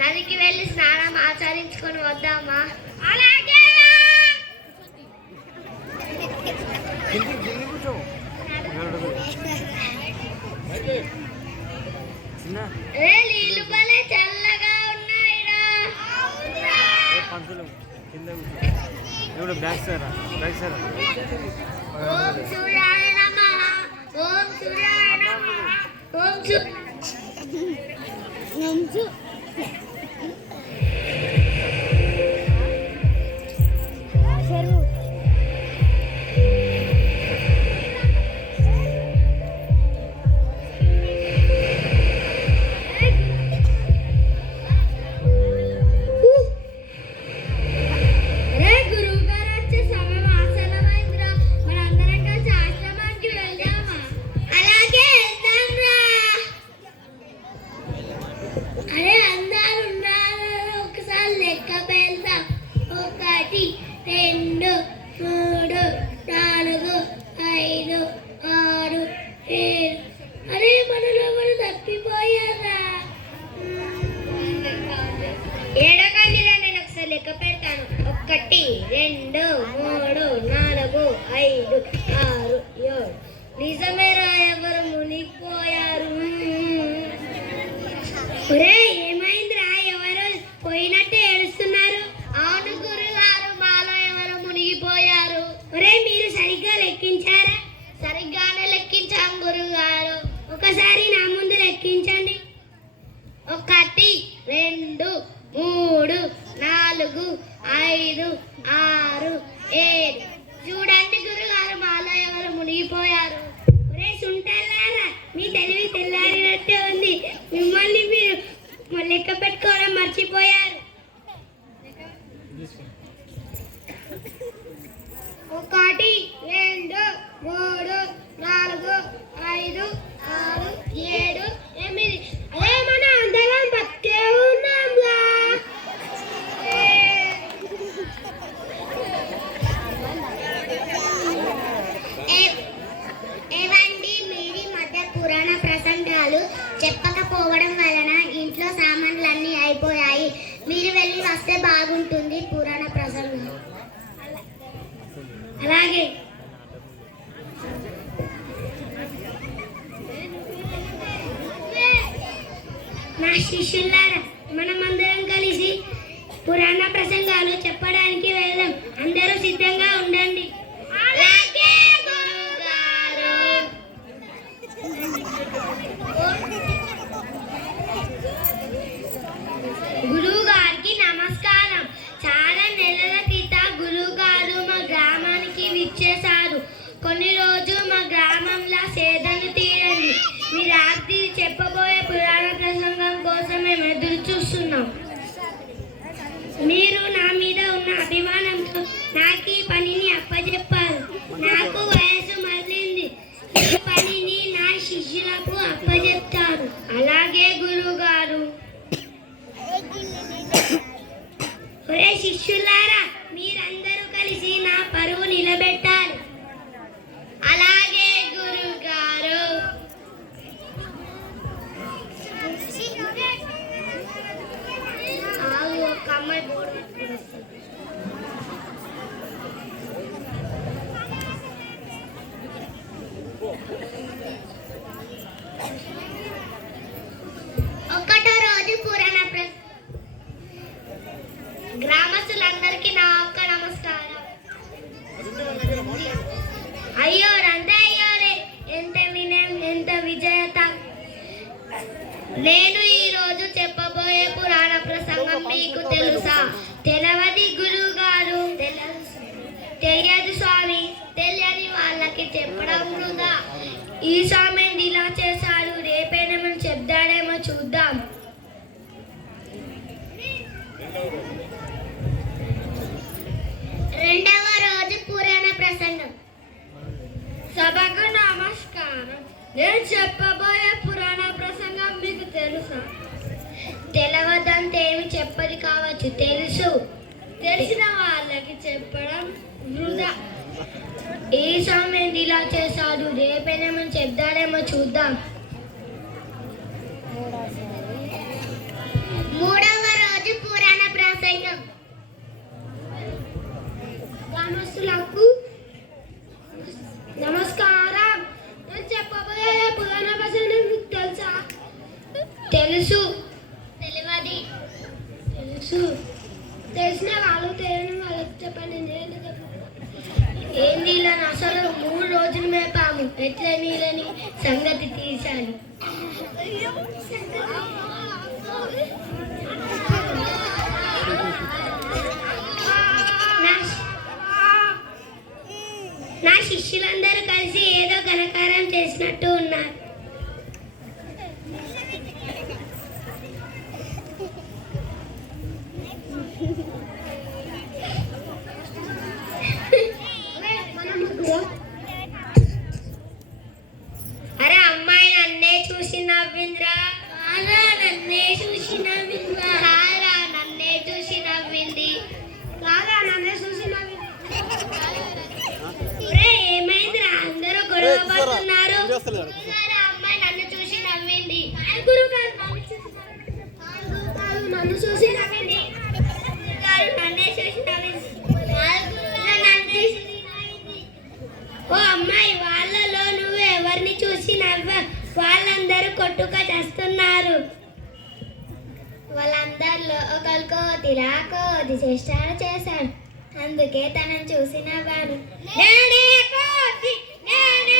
నదికి వెళ్ళి స్నానం ఆచరించుకొని వద్దామా? అలాగే. నీళ్ళు భలే చల్లగా ఉన్నాయిరా. ఓం సూర్యాయ నమః, ఓం సూర్యాయ నమః, ఓం లెక్క పెడతాను. 1 2 3 4 5 6 7. నిజమేరా, ఎవరు మునిగిపోయారు? ఏమైందిరా, ఎవరు పోయినట్టే ఏడుస్తున్నారు? అవును గురుగారు, మాలో ఎవరు మునిగిపోయారు. మీరు సరిగ్గా లెక్కించారా? సరిగ్గానే లెక్కించాం గురుగారు. ఒకసారి నా ముందు లెక్కించండి. 1 2 3 4 5 6 7. చూడండి గురుగారు, మాలో ఎవరు మునిగిపోయారు. సుంటల్లారా, మీ తెలివి తెల్లారినట్టే ఉంది. మిమ్మల్ని మీరు లెక్క పెట్టుకోవడం మర్చిపోయారు. 1 2 3 4 5 6 7 8. అదే మన అందరం బతికే ఉన్నాంగా. ఏవండి, మీరు ఈ మధ్య పురాణ ప్రసంగాలు చెప్పకపోవడం వలన ఇంట్లో సామాన్లన్నీ అయిపోయాయి. మీరు వెళ్ళి వస్తే బాగుంటుంది పురాణ ప్రసంగాలు. అలాగే. నా శిష్యులారా, మనమందరం కలిసి పురాణ ప్రసంగాలు చెప్పడానికి వెళ్దాం. అందరూ సిద్ధంగా ఉండండి. అలాగే గురుగారు. గురువుగారికి నమస్కారం. చాలా నెలల క్రితం గురువుగారు మా గ్రామానికి విచ్చేశారు. కొన్ని రోజులు మా గ్రామంలో సేదలు తీరండి. మీ రాత్రి చెప్పబోయే పురాణ ప్రసంగం కోసం మేము ఎదురు చూస్తున్నాం. మీరు నా మీద ఉన్న అభిమానంతో నాకు ఈ పనిని అప్పచెప్పారు. నాకు వయసు మళ్ళింది. ఈ పనిని నా శిష్యులకు అప్పచెప్తారు. అలాగే గురువుగారు. శిష్యులారా, మీరందరూ కలిసి నా పరువు నిలబెట్టాలి. అలాగే గురువుగారు. ఒక అమ్మాయి బోర్డు ఒకటో రోజు పురాణ గ్రామస్తులందరికీ నా ఒక్క నమస్కారం. అయ్యో రందయ్యోరే, ఎంత వినయం, ఎంత విజయత. నేను ఈ రోజు చెప్పబోయే పురాణ ప్రసంగం మీకు తెలుసా? తెలవది గురువు గారు. తెలియదు స్వామి. తెలియని వాళ్ళకి చెప్పడం వృధా. ఈ స్వామి ఇలా చేశాడు, రేపేనేమో చెప్తాడేమో చూద్దాం. రెండవ రోజు పురాణ ప్రసంగం. సభకు నమస్కారం. నేను చెప్పబోయే పురాణ ప్రసంగం మీకు తెలుసా? తెలవదంటే ఏమి చెప్పది కావచ్చు. తెలుసు. తెలిసిన వాళ్ళకి చెప్పడం వృధా. ఈ స్వామి ఇలా చేశాడు, రేపేనేమో చెప్తాడేమో చూద్దాం. మూడవ తెలుసు. తెలిసిన వాళ్ళు తెలియని వాళ్ళకి చెప్పండి. ఏం నీళ్ళని అసలు 3 రోజులు మేపాము. ఎట్లా నీళ్ళని సంగతి తీర్చాలి. నా శిష్యులందరూ కలిసి ఏదో ఘనకారం చేసినట్టు ఉన్నారు. అరే అమ్మాయి నన్నే చూసి నవ్విందిరా. నన్నే చూసి నవ్విందిరా. నన్నే చూసి నవ్వింది. నన్నే చూసి నవ్వింది. ఏమైందిరా అందరూ గొడవ పడుతున్నారు. అమ్మాయి నన్ను చూసి నవ్వింది. నన్ను చూసి నవ్వింది. నన్నే చూసి నవ్వింది. ఓ అమ్మాయి, వాళ్ళలో నువ్వు ఎవరిని చూసి నవ్వ? వాళ్ళందరూ కొట్టుక చేస్తున్నారు. వాళ్ళందరిలో ఒకరు కోతిలా కోతి చేష్టాలు చేశాడు. అందుకే తనని చూసి నవ్వాను. నేనే కోతి, నేనే